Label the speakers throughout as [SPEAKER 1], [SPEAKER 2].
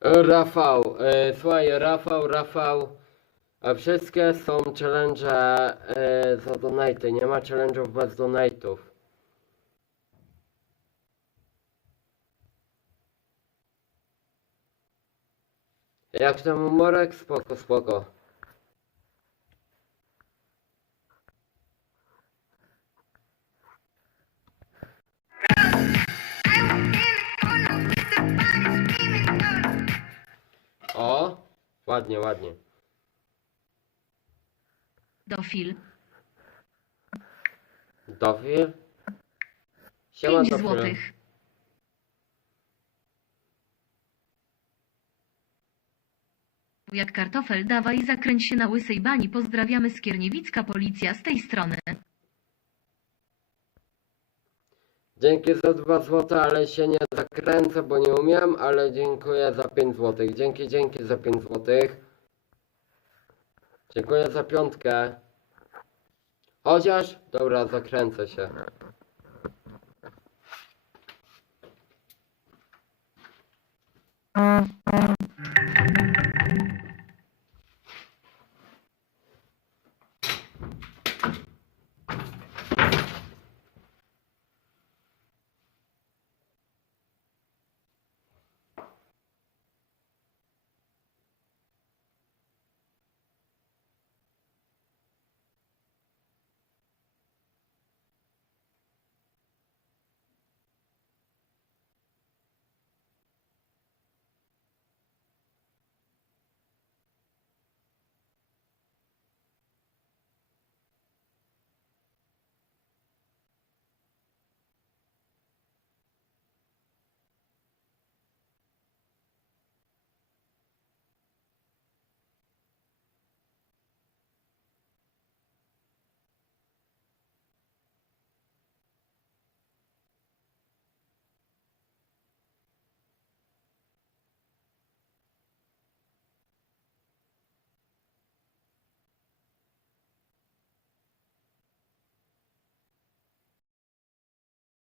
[SPEAKER 1] Rafał, e, słuchaj, Rafał, Rafał, a wszystkie są challenge e, za donaty, nie ma challenge'ów bez donatów. Jak tam humorek? Spoko, spoko. Ładnie, ładnie.
[SPEAKER 2] Dofil.
[SPEAKER 1] Dofil? Siema
[SPEAKER 2] 5
[SPEAKER 1] Dofil.
[SPEAKER 2] złotych. Jak kartofel dawaj zakręć się na łysej bani. Pozdrawiamy z Kierniewicka policja z tej strony.
[SPEAKER 1] Dzięki za 2 zł, ale się nie zakręcę, bo nie umiem, ale dziękuję za 5 zł. Dzięki, dzięki za 5 zł. Dziękuję za piątkę. Chociaż, dobra, zakręcę się.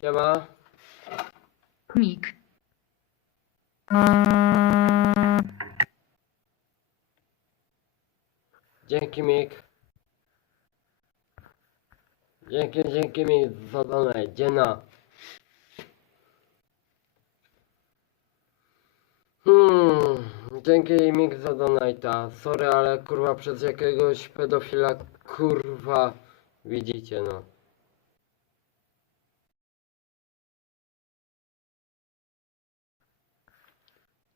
[SPEAKER 1] Siema.
[SPEAKER 2] Mik.
[SPEAKER 1] Dzięki Mik. Dzięki, dzięki Mik za donate. Dziena. Hmm, dzięki Mik za donata. Sorry, ale kurwa przez jakiegoś pedofila kurwa widzicie no.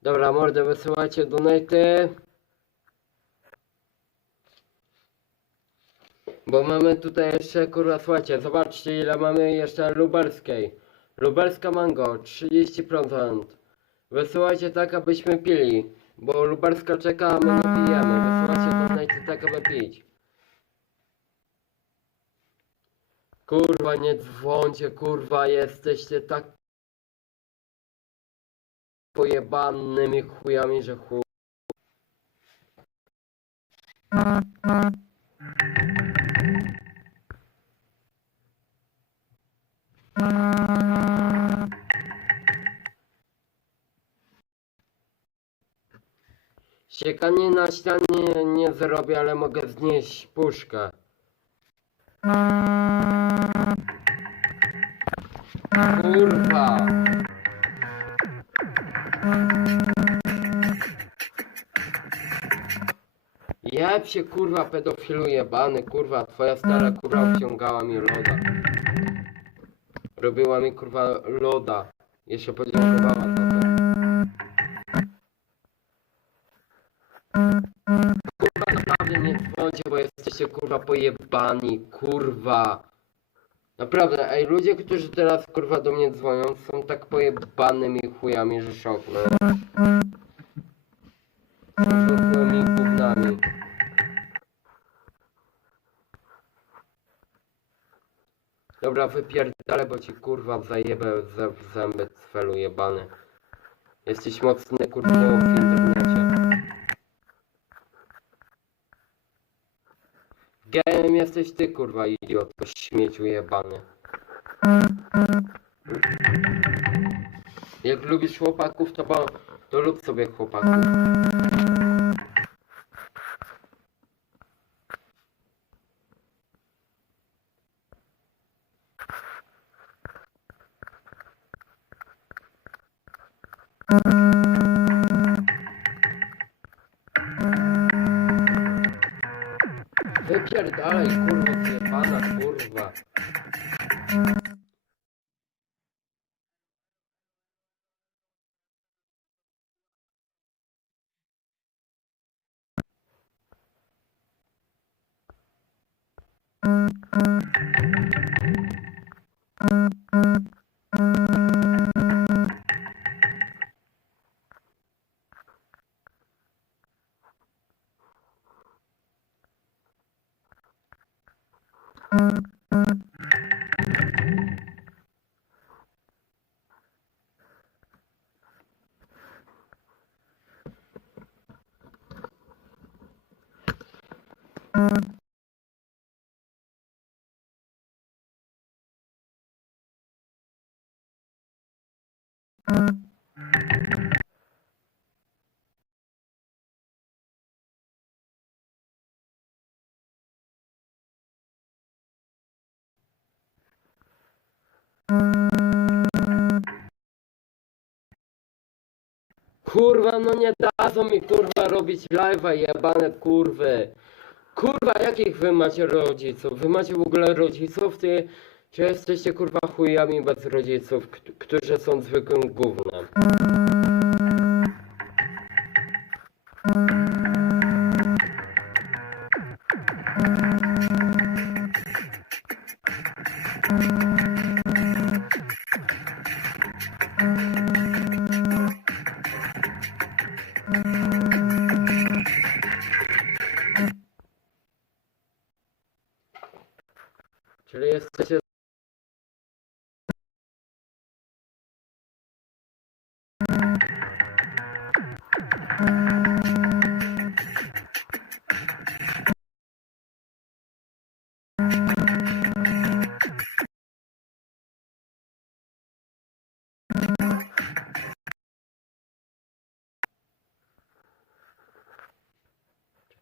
[SPEAKER 1] Dobra, mordę, wysyłajcie donaty. Bo mamy tutaj jeszcze, kurwa, słuchajcie, zobaczcie ile mamy jeszcze lubelskiej. Lubelska mango, 30%. Wysyłajcie tak, abyśmy pili. Bo lubelska czeka, my nie pijemy. Wysyłajcie donaty tak, aby pić. Kurwa, nie dzwońcie, kurwa, jesteście tak pojebanymi chujami, że chuj. Siekanie na ścianie nie zrobię, ale mogę znieść puszkę. Kurwa! Jeb się kurwa pedofilu jebany, kurwa, twoja stara kurwa wciągała mi loda. Robiła mi kurwa loda. Jeszcze podziękowała za to. Kurwa naprawdę nie dzwońcie, bo jesteście kurwa pojebani, kurwa. Naprawdę, ej, ludzie, którzy teraz kurwa do mnie dzwonią, są tak pojebanymi chujami, że szok, no. Zwykłymi gównami. Dobra, wypierdalę, bo ci kurwa zajebę w zęby cfelu jebany. Jesteś mocny kurwa w internecie. Gejem jesteś ty kurwa idiotko, śmieciu jebany. Jak lubisz chłopaków, to, bo, to lub sobie chłopaków. Wypierdalaj kurwa jebana Kurwa, no nie dadzą mi kurwa robić live'a jebane kurwy. Kurwa, jakich wy macie rodziców? Wy macie w ogóle rodziców? Ty, czy jesteście kurwa chujami bez rodziców, którzy są zwykłym gównem?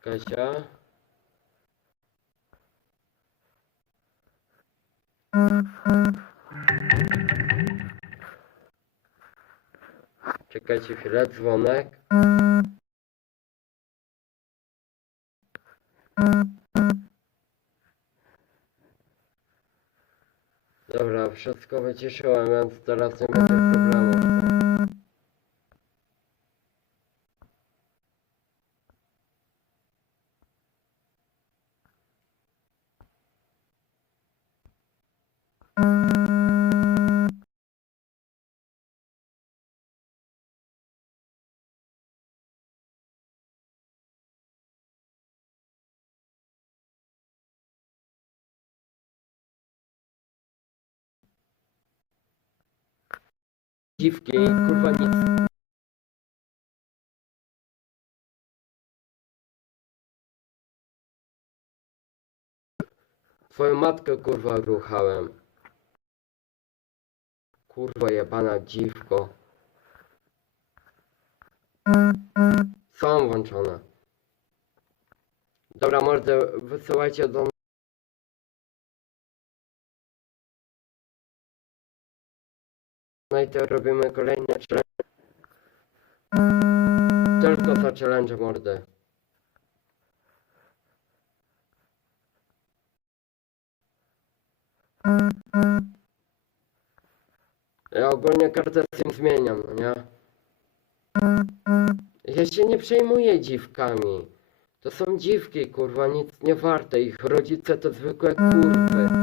[SPEAKER 1] Czekajcie. Czekajcie chwilę, dzwonek. Dobra, wszystko wyciszyłem, więc teraz nie będzie Dziwki, kurwa nic. Twoją matkę kurwa ruchałem. Kurwa jebana dziwko. Są włączone. Dobra, mordę, wysyłajcie do donate robimy kolejne challenge. Tylko za challenge mordy. Ja ogólnie kartę SIM zmieniam, no nie? Ja się nie przejmuję dziwkami. To są dziwki, kurwa, nic nie warte. Ich rodzice to zwykłe kurwy.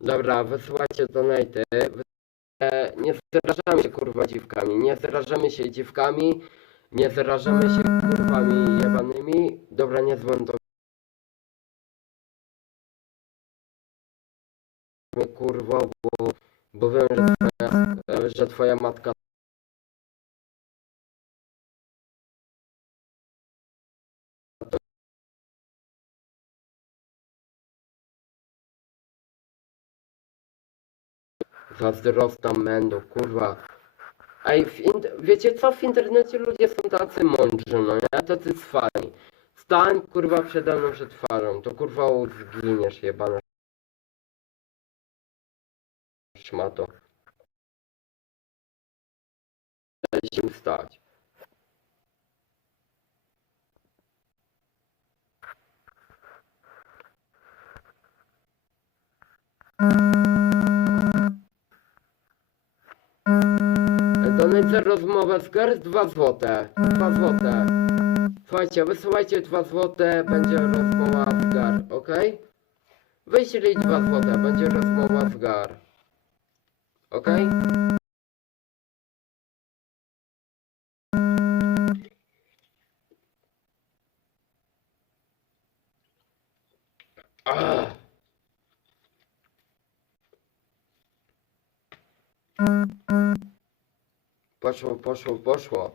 [SPEAKER 1] Dobra, wysyłajcie donaty. E, Nie zarażamy się kurwa dziwkami. Nie zarażamy się dziwkami. Nie zarażamy się kurwami jebanymi. Dobra, nie dzwoń do kurwa, bo, bo wiem, że twoja, że twoja matka zazdrosna będą, kurwa. Ej, wiecie co? W internecie ludzie są tacy mądrzy, no nie? Tacy cwani. Stań, kurwa, przede mną przed to kurwa zginiesz, jebana szmato. Daj się stać. Donate za rozmowę z Gers 2 złote. 2 złote. Słuchajcie, wysyłajcie 2 złote, będzie rozmowa z Gar, ok? Wyślij 2 złote, będzie rozmowa z Gar. Ok? Poszło, poszło, poszło.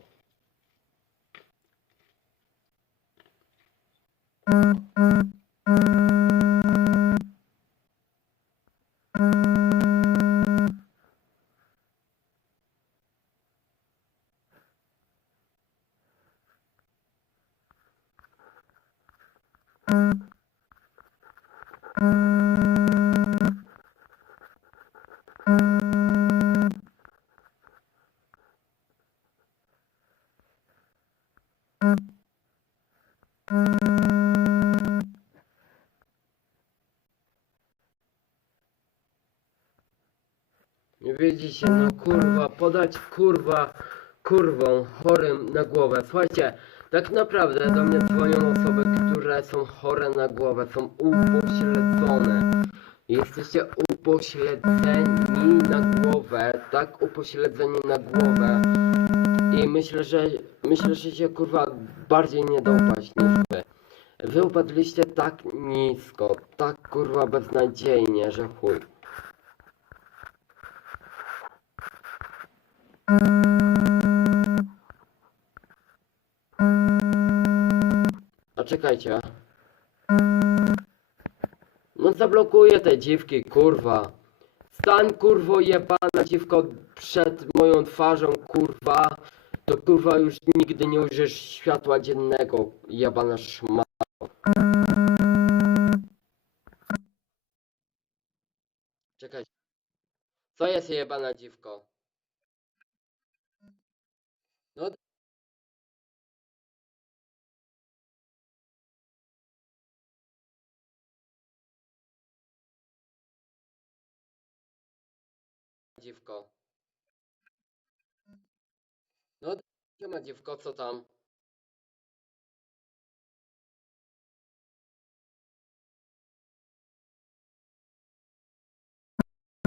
[SPEAKER 1] Widzicie, no kurwa, podać kurwa, kurwą, chorym na głowę. Słuchajcie, tak naprawdę do mnie dzwonią osoby, które są chore na głowę, są upośledzone. Jesteście upośledzeni na głowę, tak? Upośledzeni na głowę. I myślę, że myślę, że się kurwa bardziej nie da upaść niż wy. Wy upadliście tak nisko, tak kurwa beznadziejnie, że chuj. Czekajcie. No zablokuję te dziwki, kurwa. Stań kurwo jebana dziwko przed moją twarzą, kurwa. To kurwa już nigdy nie ujrzysz światła dziennego, jebana szmato. Czekaj. Co jest jebana dziwko? Dziwko. No gdzie ma dziwko, co tam?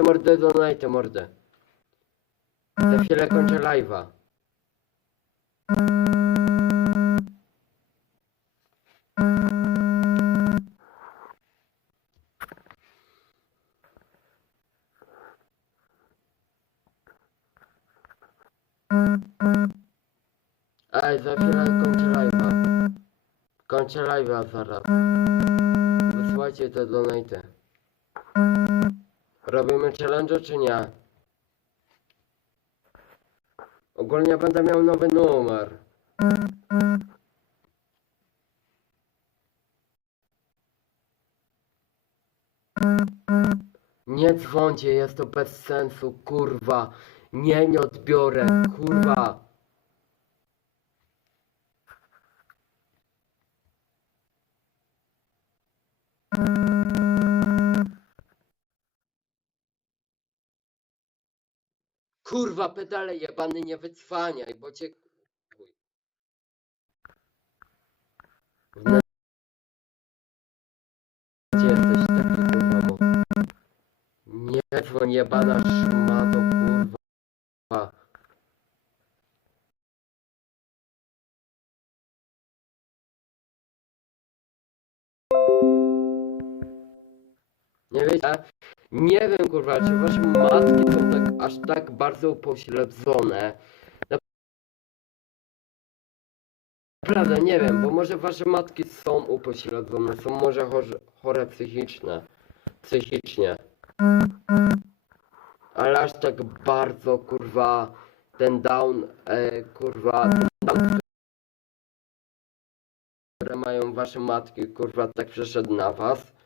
[SPEAKER 1] Mordę donajte, mordę. Za chwilę kończę live'a. Ej, za chwilę kończę live'a. Kończę live'a zaraz. Wysłajcie te donate. Robimy challenge czy nie? Ogólnie będę miał nowy numer. Nie dzwońcie, jest to bez sensu, kurwa. Nie, nie odbiorę, kurwa. Kurwa, pedale jebany, nie wycwaniaj, bo cię... W Gdzie jesteś taki kurwa mo... Nie dzwoń jebana szmato kurwa. Nie wiem kurwa, czy wasze matki są tak aż tak bardzo upośledzone. Naprawdę nie wiem, bo może wasze matki są upośledzone, są może chore, chore psychiczne, psychicznie. Ale aż tak bardzo kurwa ten down, e, kurwa ten down, które mają wasze matki, kurwa tak przeszedł na was.